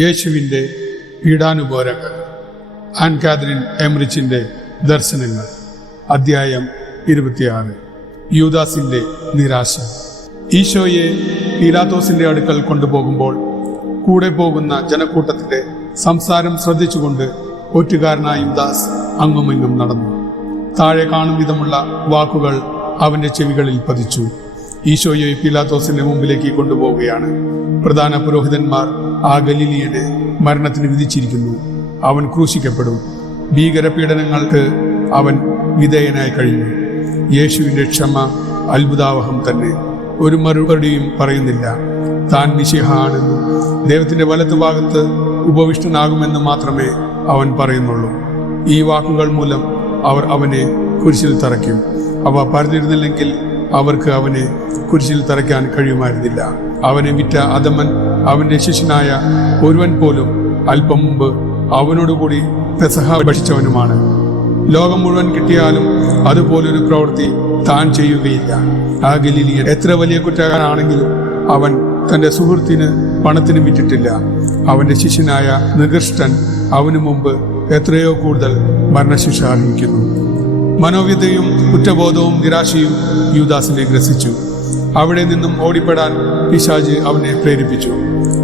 യേശുവിൻ്റെ പീഡാനുഭവങ്ങൾ. An Catherine എംറിച്ചിൻ്റെ ദർശനങ്ങൾ. അധ്യായം 26. യൂദാസിൻ്റെ നിരാശ. ഈശോയെ പീലാത്തോസിൻ്റെ അടുക്കൽ കൊണ്ടുപോകുമ്പോൾ കൂടെ പോകുന്ന ജനക്കൂട്ടത്തിൻ്റെ സംസാരം ശ്രദ്ധിച്ചുകൊണ്ട് ഒറ്റുകാരനായ യൂദാസ് അങ്ങുമിങ്ങും നടന്നു. താഴെ കാണും വിധമുള്ള വാക്കുകൾ അവൻ്റെ ചെവികളിൽ പതിച്ചു. ഈശോയെ പീലാത്തോസിന്റെ മുമ്പിലേക്ക് കൊണ്ടുപോവുകയാണ്. പ്രധാന പുരോഹിതന്മാർ ആ ഗലീലിയനെ മരണത്തിന് വിധിച്ചിരിക്കുന്നു. അവൻ ക്രൂശിക്കപ്പെടും. ഭീകരപീഡനങ്ങൾക്ക് അവൻ വിധേയനായി കഴിഞ്ഞു. യേശുവിൻ്റെ ക്ഷമ അത്ഭുതാവഹം തന്നെ. ഒരു മറുപടിയും പറയുന്നില്ല. താൻ മിശിഹ ആണെന്നും ദൈവത്തിന്റെ വലത്തുഭാഗത്ത് ഉപവിഷ്ടനാകുമെന്ന് മാത്രമേ അവൻ പറയുന്നുള്ളൂ. ഈ വാക്കുകൾ മൂലം അവർ അവനെ കുരിശിൽ തറയ്ക്കും. അവ പറഞ്ഞിരുന്നില്ലെങ്കിൽ അവർക്ക് അവനെ കുരിശിൽ തറയ്ക്കാൻ കഴിയുമായിരുന്നില്ല. അവനെ വിറ്റ അധമൻ, അവന്റെ ശിഷ്യനായ ഒരുവൻ പോലും അല്പം മുമ്പ് അവനോടുകൂടി പെസഹ ഭക്ഷിച്ചവനുമാണ്. ലോകം മുഴുവൻ കിട്ടിയാലും അതുപോലൊരു പ്രവൃത്തി താൻ ചെയ്യുകയില്ല. ആ ഗലീലിയൻ എത്ര വലിയ കുറ്റക്കാരനാണെങ്കിലും അവൻ തന്റെ സുഹൃത്തിന് പണത്തിന് വിറ്റിട്ടില്ല. അവന്റെ ശിഷ്യനായ നികൃഷ്ടൻ അവനു മുമ്പ് എത്രയോ കൂടുതൽ മരണശിക്ഷ അർഹിക്കുന്നു. മനോവ്യതയും കുറ്റബോധവും നിരാശയും യൂദാസിനെ ഗ്രസിച്ചു. അവിടെ നിന്നും ഓടിപ്പെടാൻ പിശാച് അവനെ പ്രേരിപ്പിച്ചു.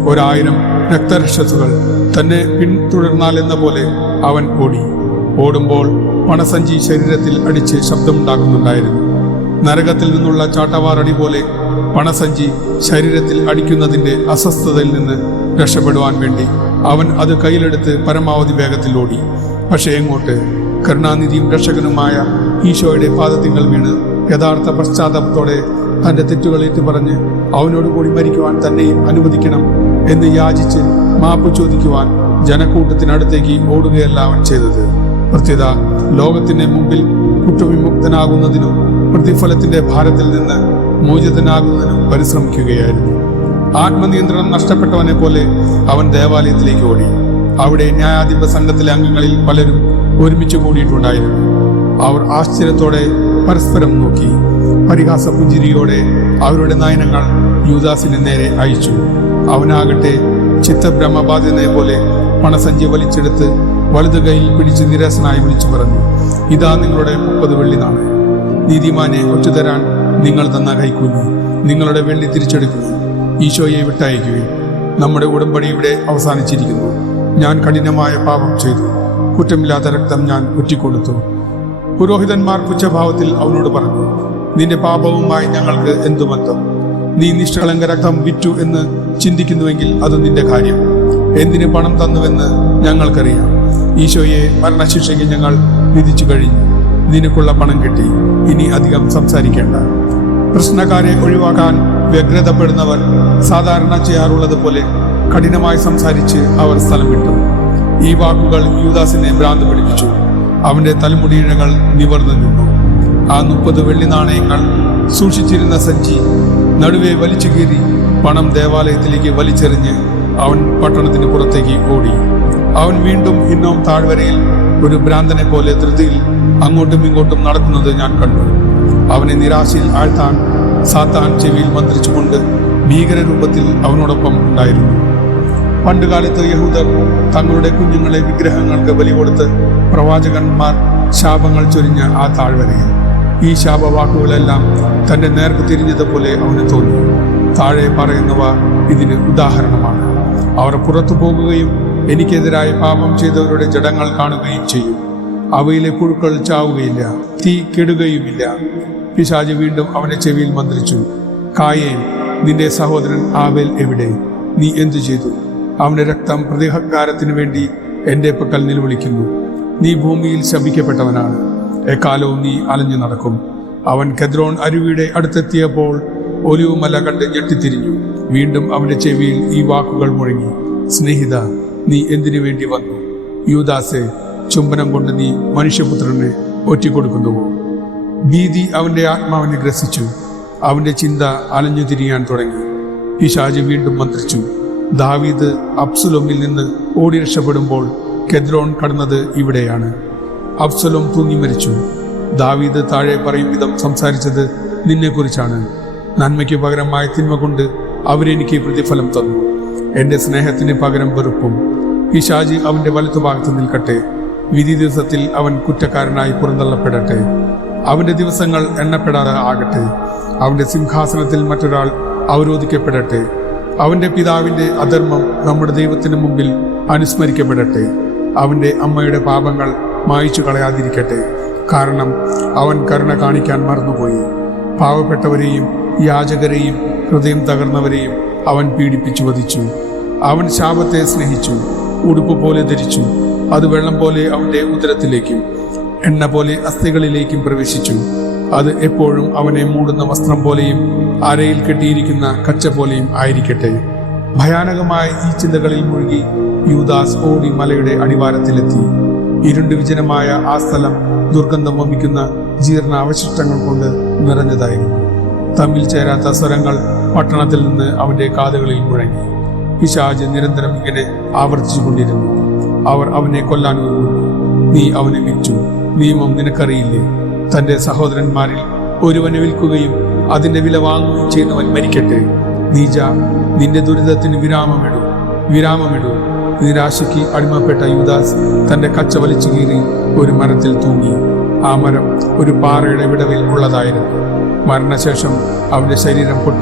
1000 രക്തരക്ഷസുകൾ തന്നെ പിന്തുടർന്നാലെന്ന പോലെ അവൻ ഓടുമ്പോൾ പണസഞ്ചി ശരീരത്തിൽ അടിച്ച് ശബ്ദമുണ്ടാക്കുന്നുണ്ടായിരുന്നു. നരകത്തിൽ നിന്നുള്ള ചാട്ടവാറടി പോലെ പണസഞ്ചി ശരീരത്തിൽ അടിക്കുന്നതിന്റെ അസ്വസ്ഥതയിൽ നിന്ന് രക്ഷപ്പെടുവാൻ വേണ്ടി അവൻ അത് കയ്യിലെടുത്ത് പരമാവധി വേഗത്തിൽ ഓടി. പക്ഷേ എങ്ങോട്ട്? കരുണാനിധിയും രക്ഷകനുമായ ഈശോയുടെ പാദത്തിങ്കൽ വീണ് യഥാർത്ഥ പശ്ചാത്താപത്തോടെ തന്റെ തെറ്റുകൾ ഏറ്റുപറഞ്ഞ് അവനോടുകൂടി മരിക്കുവാൻ തന്നെയും അനുവദിക്കണം എന്ന് യാചിച്ച് മാപ്പ് ചോദിക്കുവാൻ ജനക്കൂട്ടത്തിനടുത്തേക്ക് ഓടുകയല്ല അവൻ ചെയ്തത്. പ്രത്യേക ലോകത്തിന്റെ മുമ്പിൽ കുറ്റവിമുക്തനാകുന്നതിനും പ്രതിഫലത്തിന്റെ ഭാരത്തിൽ നിന്ന് മോചിതനാകുന്നതിനും പരിശ്രമിക്കുകയായിരുന്നു. ആത്മനിയന്ത്രണം നഷ്ടപ്പെട്ടവനെ പോലെ അവൻ ദേവാലയത്തിലേക്ക് ഓടി. അവിടെ ന്യായാധിപ സംഘത്തിലെ അംഗങ്ങളിൽ പലരും ഒരുമിച്ച് കൂടിയിട്ടുണ്ടായിരുന്നു. അവർ ആശ്ചര്യത്തോടെ പരസ്പരം നോക്കി. പരിഹാസ പുഞ്ചിരിയോടെ അവരുടെ നയനങ്ങൾ യൂദാസിന് നേരെ അയച്ചു. അവനാകട്ടെ ചിത്തഭ്രമബാധിതനെ പോലെ പണസഞ്ചി വലിച്ചെടുത്ത് വലതു കൈയിൽ പിടിച്ച് നിരാശനായി വിളിച്ചു പറഞ്ഞു, ഇതാ നിങ്ങളുടെ 30 വെള്ളി നാണയം. നീതിമാനെ ഒറ്റുതരാൻ നിങ്ങൾ തന്ന കൈക്കൂലി. നിങ്ങളുടെ വെള്ളി തിരിച്ചെടുക്കുക. ഈശോയെ വിട്ടയക്കുകയും നമ്മുടെ ഉടമ്പടി ഇവിടെ അവസാനിച്ചിരിക്കുന്നു. ഞാൻ കഠിനമായ പാപം ചെയ്തു. കുറ്റമില്ലാത്ത രക്തം ഞാൻ ഒറ്റിക്കൊടുത്തു. പുരോഹിതന്മാർ പുച്ഛഭാവത്തിൽ അവനോട് പറഞ്ഞു, നിന്റെ പാപവുമായി ഞങ്ങൾക്ക് എന്തു ബന്ധം? നീ നിഷ്കളങ്ക രക്തം വിറ്റു എന്ന് ചിന്തിക്കുന്നുവെങ്കിൽ അത് നിന്റെ കാര്യം. എന്തിന് പണം തന്നുവെന്ന് ഞങ്ങൾക്കറിയാം. ഈശോയെ മരണശിക്ഷയ്ക്ക് ഞങ്ങൾ വിധിച്ചു കഴിഞ്ഞു. നിനക്കുള്ള പണം കിട്ടി. ഇനി അധികം സംസാരിക്കേണ്ട. പ്രശ്നക്കാരെ ഒഴിവാക്കാൻ വ്യഗ്രതപ്പെടുന്നവർ സാധാരണ ചെയ്യാറുള്ളത് പോലെ കഠിനമായി സംസാരിച്ച് അവർ സ്ഥലം വിട്ടു. ഈ വാക്കുകൾ യൂദാസിനെ ഭ്രാന്ത് പിടിപ്പിച്ചു. അവന്റെ തലമുടിയിഴകൾ നിവർന്നു നിന്നു. ആ 30 വെള്ളി നാണയങ്ങൾ സൂക്ഷിച്ചിരുന്ന സഞ്ചി നടുവെ വലിച്ചു കീറി പണം ദേവാലയത്തിലേക്ക് വലിച്ചെറിഞ്ഞ് അവൻ പട്ടണത്തിന് പുറത്തേക്ക് ഓടി. അവൻ വീണ്ടും ഹിന്നോം താഴ്വരയിൽ ഒരു ഭ്രാന്തനെ പോലെ ധൃതിയിൽ അങ്ങോട്ടും ഇങ്ങോട്ടും നടക്കുന്നത് ഞാൻ കണ്ടു. അവനെ നിരാശയിൽ ആഴ്ത്താൻ സാത്താൻ ചെവിയിൽ മന്ത്രിച്ചുകൊണ്ട് ഭീകരരൂപത്തിൽ അവനോടൊപ്പം ഉണ്ടായിരുന്നു. പണ്ടുകാലത്ത് യഹൂദർ തങ്ങളുടെ കുഞ്ഞുങ്ങളെ വിഗ്രഹങ്ങൾക്ക് ബലി കൊടുത്ത് പ്രവാചകന്മാർ ശാപങ്ങൾ ചൊരിഞ്ഞ ആ താഴ്വരയിൽ ഈ ശാപവാക്കുകളെല്ലാം തന്റെ നേർക്ക് തിരിഞ്ഞതുപോലെ അവന് തോന്നി. താഴെ പറയുന്നവ ഇതിന് ഉദാഹരണമാണ്. അവർ പുറത്തു പോകുകയും എനിക്കെതിരായ പാപം ചെയ്തവരുടെ ജഡങ്ങൾ കാണുകയും ചെയ്യും. അവയിലെ പുഴുക്കൾ ചാവുകയില്ല, തീ കെടുകയുമില്ല. പിശാച് വീണ്ടും അവന്റെ ചെവിയിൽ മന്ത്രിച്ചു, കായേൻ, നിന്റെ സഹോദരൻ ആബേൽ എവിടെ? നീ എന്തു ചെയ്തു? അവന്റെ രക്തം പ്രതികാരത്തിനു വേണ്ടി എന്റെ പക്കൽ നിലവിളിക്കുന്നു. നീ ഭൂമിയിൽ ശപിക്കപ്പെട്ടവനാണ്. എക്കാലവും നീ അലഞ്ഞു നടക്കും. അവൻ കെദ്രോൺ അരുവിയുടെ അടുത്തെത്തിയപ്പോൾ ഒലിവുമല കണ്ട് ഞെട്ടിത്തിരിഞ്ഞു. വീണ്ടും അവന്റെ ചെവിയിൽ ഈ വാക്കുകൾ മുഴങ്ങി, സ്നേഹിത, നീ എന്തിനു വേണ്ടി വന്നു? യൂദാസെ, ചുംബനം കൊണ്ട് നീ മനുഷ്യപുത്രനെ ഒറ്റിക്കൊടുക്കുന്നുവോ? ഭീതി അവന്റെ ആത്മാവിനെ ഗ്രസിച്ചു. അവന്റെ ചിന്ത അലഞ്ഞു തിരിയാൻ തുടങ്ങി. പിശാച് വീണ്ടും മന്ത്രിച്ചു, ദാവീദ് അബ്സലോമിൽ നിന്ന് ഓടി രക്ഷപ്പെടുമ്പോൾ കെദ്രോൺ കടന്നത് ഇവിടെയാണ്. അബ്സലോം തൂങ്ങി മരിച്ചു. ദാവീദ് താഴെ പറയും വിധം സംസാരിച്ചത് നിന്നെക്കുറിച്ചാണ്. നന്മയ്ക്ക് പകരമായ തിന്മ കൊണ്ട് അവരെനിക്ക് പ്രതിഫലം തന്നു. എന്റെ സ്നേഹത്തിന് പകരം വെറുപ്പും. പിശാച് അവന്റെ വലത്തുഭാഗത്ത് നിൽക്കട്ടെ. വിധി ദിവസത്തിൽ അവൻ കുറ്റക്കാരനായി പുറന്തള്ളപ്പെടട്ടെ. അവന്റെ ദിവസങ്ങൾ എണ്ണപ്പെടാതെ ആകട്ടെ. അവന്റെ സിംഹാസനത്തിൽ മറ്റൊരാൾ അവരോധിക്കപ്പെടട്ടെ. അവന്റെ പിതാവിന്റെ അധർമ്മം നമ്മുടെ ദൈവത്തിന് മുമ്പിൽ അനുസ്മരിക്കപ്പെടട്ടെ. അവന്റെ അമ്മയുടെ പാപങ്ങൾ മായ്ച്ചു കളയാതിരിക്കട്ടെ. കാരണം അവൻ കരുണ കാണിക്കാൻ മറന്നുപോയി. പാവപ്പെട്ടവരെയും യാചകരെയും ഹൃദയം തകർന്നവരെയും അവൻ പീഡിപ്പിച്ചു വധിച്ചു. അവൻ ശാപത്തെ സ്നേഹിച്ചു, ഉടുപ്പ് പോലെ ധരിച്ചു. അത് വെള്ളം പോലെ അവന്റെ ഉദരത്തിലേക്കും എണ്ണ പോലെ അസ്ഥികളിലേക്കും പ്രവേശിച്ചു. അത് എപ്പോഴും അവനെ മൂടുന്ന വസ്ത്രം പോലെയും അരയിൽ കെട്ടിയിരിക്കുന്ന കച്ച പോലെയും ആയിരിക്കട്ടെ. ഭയാനകമായ ഈ ചിന്തകളിൽ മുഴുകി യൂദാസ് ഓടി മലയുടെ അടിവാരത്തിലെത്തി. ഇരുണ്ട് വിജനമായ ആ സ്ഥലം ദുർഗന്ധം വമിക്കുന്ന ജീർണ അവശിഷ്ടങ്ങൾ കൊണ്ട് നിറഞ്ഞതായിരുന്നു. തമ്മിൽ ചേരാത്ത സ്വരങ്ങൾ പട്ടണത്തിൽ നിന്ന് അവന്റെ കാതുകളിൽ മുഴങ്ങി. പിശാച് നിരന്തരം ഇങ്ങനെ ആവർത്തിച്ചുകൊണ്ടിരുന്നു. അവർ അവനെ കൊല്ലാൻ ഒരുങ്ങുന്നു. നീ അവനെ വിറ്റു. നിയമം നിനക്കറിയില്ലേ? തന്റെ സഹോദരന്മാരിൽ ഒരുവനെ വിൽക്കുകയും അതിന്റെ വില വാങ്ങുകയും ചെയ്യുന്നവൻ മരിക്കട്ടെ. നീജ, നിന്റെ ദുരിതത്തിന് വിരാമമിടൂ. നിരാശയ്ക്ക് അടിമപ്പെട്ട യൂദാസ് തന്റെ കച്ച വലിച്ചു കീറി ഒരു മരത്തിൽ തൂങ്ങി. ആ മരം ഒരു പാറയുടെ വിടവിൽ ഉള്ളതായിരുന്നു. മരണശേഷം അവന്റെ ശരീരം പൊട്ടി